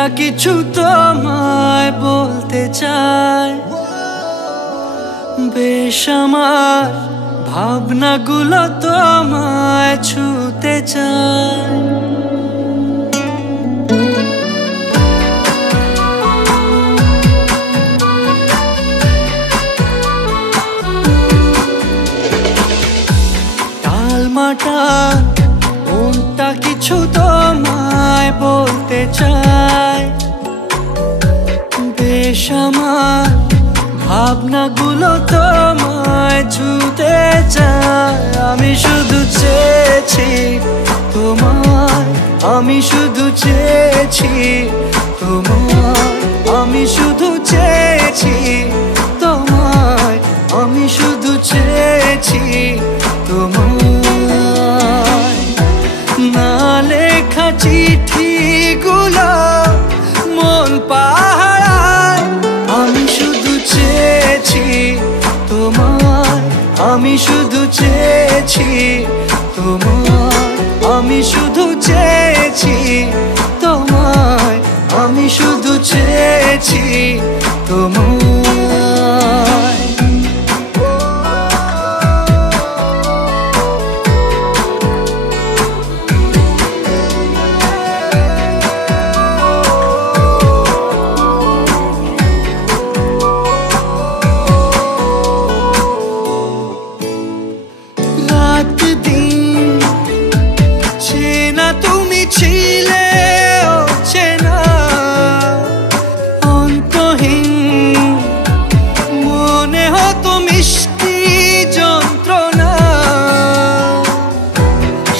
মনটা কিছু তোমায় বলতে চায়, বেশ আমার ভাবনাগুলো তোমায় ছুতে চায়। টালমাটা মনটা কিছু তোমায় বলতে চায়, বেশ আমার ভাবনাগুলো তোমায় ছুতে চায়। আমি শুধু চেয়েছি তোমায়, আমি শুধু চেয়েছি তোমায়, আমি শুধু চেয়েছি তোমায়, আমি শুধু চেয়েছি তোমায়। না লেখা চিঠিগুলো মন পাহারায়, আমি শুধু চেয়েছি তোমায়, আমি শুধু চেয়েছি তোমায়, আমি শুধু চেয়েছি তোমায়, আমি শুধু চেয়েছি তোমায়। তুমি ছিলে অচেনা অন্তহীন, মনে হতো মিষ্টি যন্ত্রণা,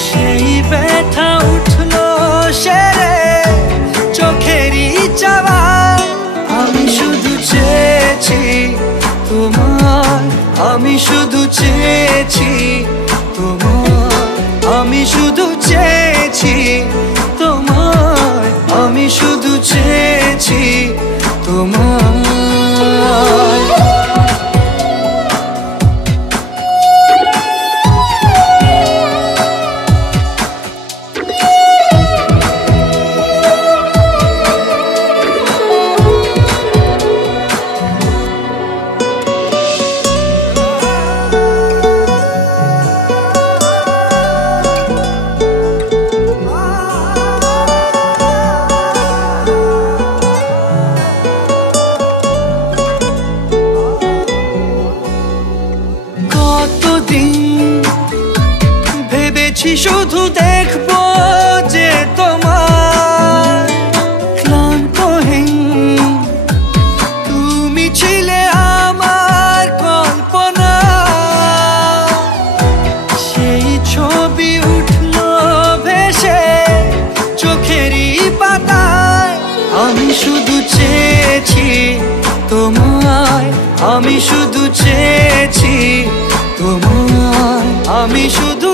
সেই ব্যথা উঠলো সেরে চোখেরই চাওয়ায়। আমি শুধু চেয়েছি তোমার, আমি শুধু চেয়েছি তোমার, আমি শুধু চেয়েছি তোমায়, আমি শুধু চেয়েছি তোমায়। ভেবেছি শুধু দেখবো যে তোমার ক্লান্তহীন, তুমি ছিলে আমার কল্পনা, সেই ছবি উঠলো ভেসে চোখেরই পাতায়। আমি শুধু চেয়েছি তোমায়, আমি শুধু চেয়েছি তোমায়, আমি শুধু